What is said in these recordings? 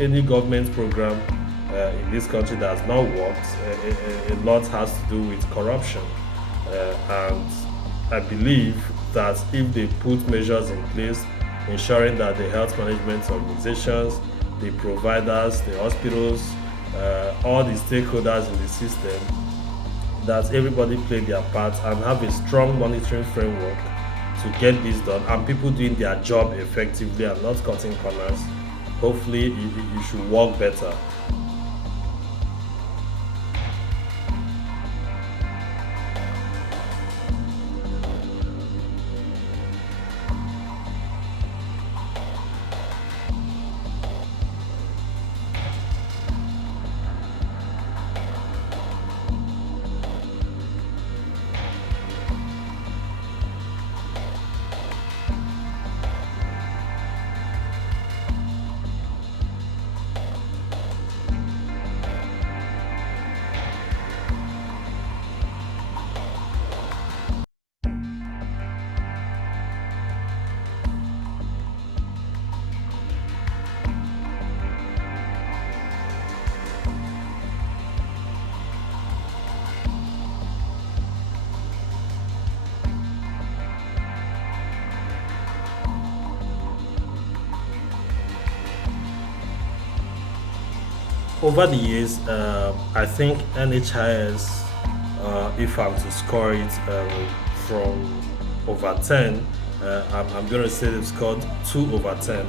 any government program in this country that has not worked, a lot has to do with corruption. And I believe that if they put measures in place ensuring that the health management organizations, the providers, the hospitals, all the stakeholders in the system, that everybody play their part and have a strong monitoring framework to get this done, and people doing their job effectively and not cutting corners, hopefully it should work better. Over the years, I think NHIS, if I'm to score it from over 10, I'm going to say it's scored 2 over 10.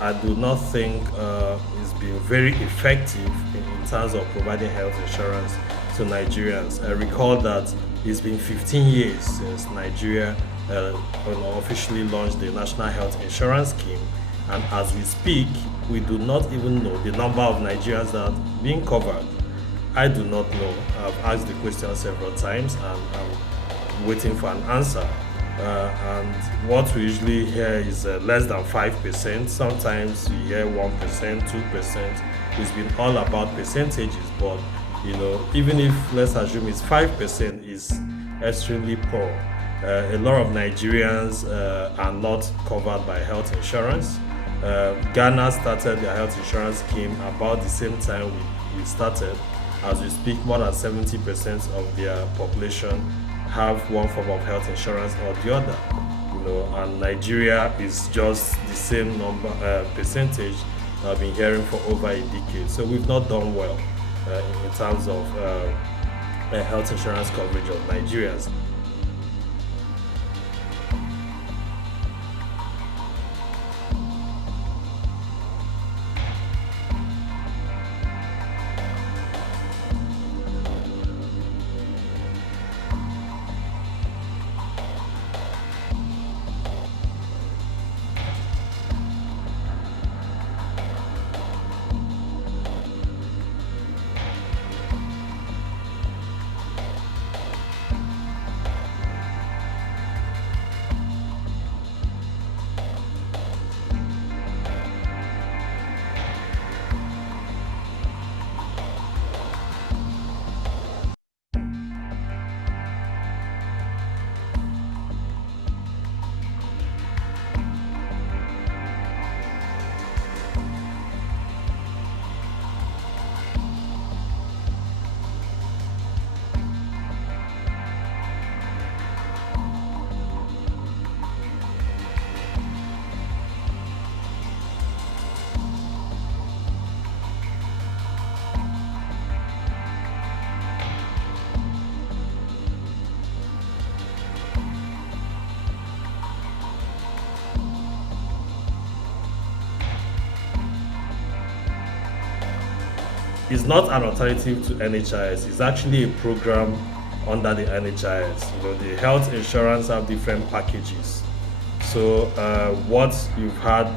I do not think it's been very effective in terms of providing health insurance to Nigerians. I recall that it's been 15 years since Nigeria officially launched the National Health Insurance Scheme, and as we speak, we do not even know the number of Nigerians that are being covered. I do not know. I've asked the question several times and I'm waiting for an answer. And what we usually hear is less than 5%. Sometimes you hear 1%, 2%. It's been all about percentages, but even if let's assume it's 5%, is extremely poor. A lot of Nigerians are not covered by health insurance. Ghana started their health insurance scheme about the same time we started. As we speak, more than 70% of their population have one form of health insurance or the other. And Nigeria is just the same number percentage I've been hearing for over a decade. So we've not done well in terms of health insurance coverage of Nigerians. Is not an alternative to NHIS. It's actually a program under the NHIS. The health insurance have different packages. So what you've had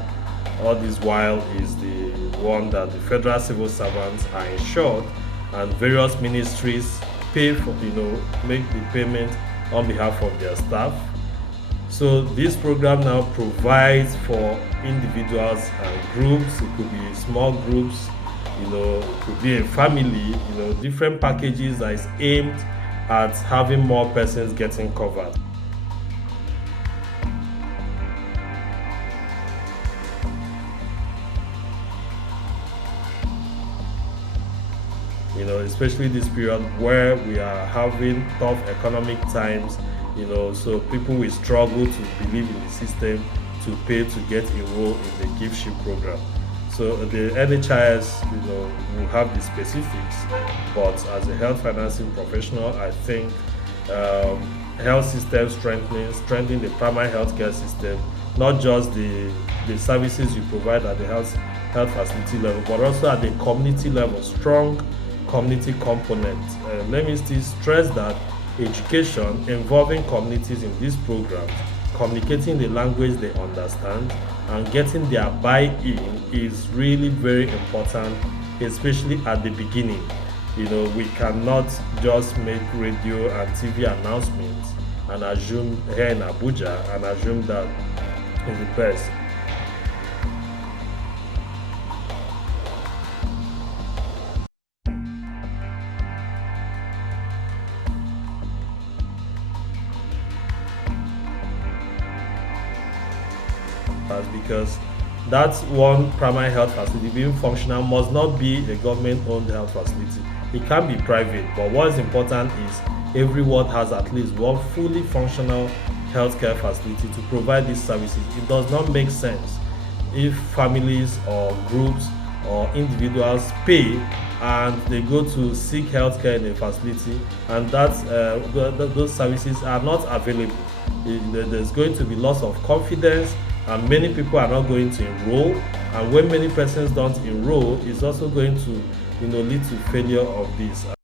all this while is the one that the federal civil servants are insured, and various ministries pay for, make the payment on behalf of their staff. So this program now provides for individuals and groups. It could be small groups, it could be a family, different packages that is aimed at having more persons getting covered. especially this period where we are having tough economic times, so people will struggle to believe in the system to pay to get enrolled in the GIFSHIP program. So the NHIS, will have the specifics, but as a health financing professional, I think health system strengthening the primary healthcare system, not just the services you provide at the health facility level, but also at the community level, strong community component. Let me still stress that education involving communities in these programs, communicating the language they understand, and getting their buy-in is really very important, especially at the beginning. We cannot just make radio and TV announcements and assume here in Abuja and assume that is the best. Because that's one primary health facility being functional must not be a government-owned health facility. It can be private, but what is important is every ward has at least one fully functional healthcare facility to provide these services. It does not make sense if families or groups or individuals pay and they go to seek healthcare in a facility and those services are not available. There's going to be loss of confidence, and many people are not going to enroll, and when many persons don't enroll, it's also going to lead to failure of this.